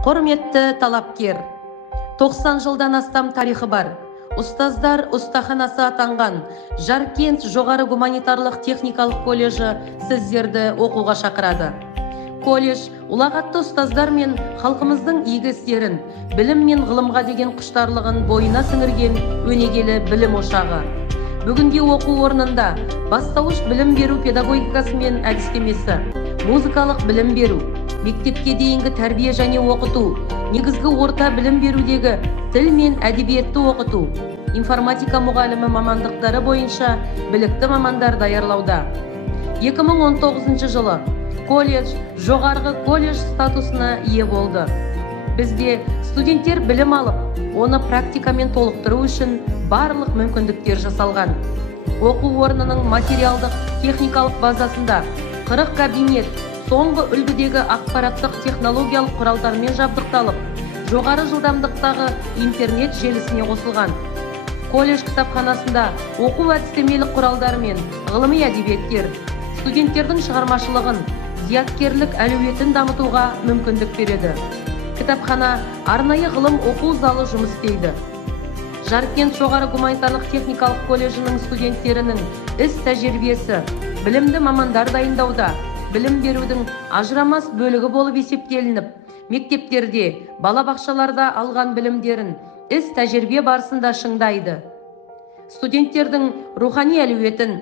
Құрметті талапкер, 90 жылдан астам тарихы бар, ұстаздар ұстаханасы атанған Жаркент жоғары гуманитарлық техникалық колледжі сіздерді оқуға шақырады. Колледж ұлағатты ұстаздар мен халқымыздың игі істерін, білім мен ғылымға деген құштарлығын бойына сіңірген өнегелі білім ошағы. Бүгінде оқу орнында бастауыш білім беру педагогикасы мен әдістемесі, музыкалық білім беру, мектепке дейінгі тәрбие және оқыту, негізгі орта білім берудегі тіл мен әдебиетті оқыту, информатика мұғалімі мамандықтары бойынша білікті мамандар даярлауда. 2019 жылы колледж жоғарғы колледж статусына ие болды. Бізде студенттер білім алып, оны практикамен толықтыру үшін барлық мүмкіндіктер жасалған. Оқу орнының материалдық техникалық базасында 40 кабинет соңғы үлгідегі ақпараттық технологиялық құралдармен жабдықталып, жоғары жылдамдықтағы интернет желісіне қосылған. Колледж кітапханасында оқу әдістемелік құралдар мен ғылыми әдебиеттер студенттердің шығармашылығын, зияткерлік әлеуетін дамытуға мүмкіндік береді. Кітапхана арнайы ғылым оқу залы жұмыс істейді. Жаркент жоғары гуманитарлық техникалық колледжінің студенттерінің іс тәжірибесі білімді мамандар дайындауда білім берудің ажырамас бөлігі болып есептелініп, мектептерде, балабақшаларда алған білімдерін іс тәжірибе барысында шыңдайды. Студенттердің рухани әлеуетін,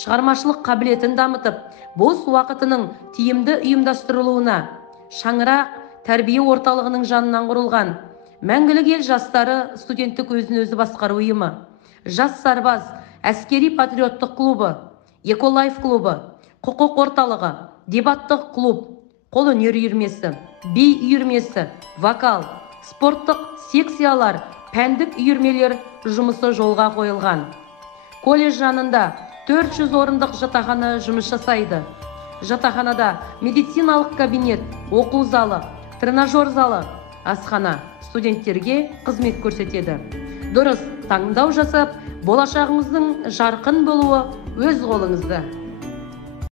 шығармашылық қабілетін дамытып, бос уақытының тиімді ұйымдастырылуына шаңырақ тәрбие орталығының жанынан құрылған Мәңгілік ел жастары студенттік өзін-өзі басқару ұйымы, Жас сарбаз әскери патриоттық клубы, Эколайф клубы, құқық орталығы, дебаттық клуб, қолөнер үйірмесі, би үйірмесі, вокал, спорттық секциялар, пәндік үйірмелер жұмысы жолға қойылған. Колледж жанында 400 орындық жатақхана жұмыс жасайды. Жатақханада медициналық кабинет, оқу залы, тренажер залы, асхана студенттерге қызмет көрсетеді. Дұрыс таңдау жасап, болашағыңыздың жарқын болуы өз қолыңызда.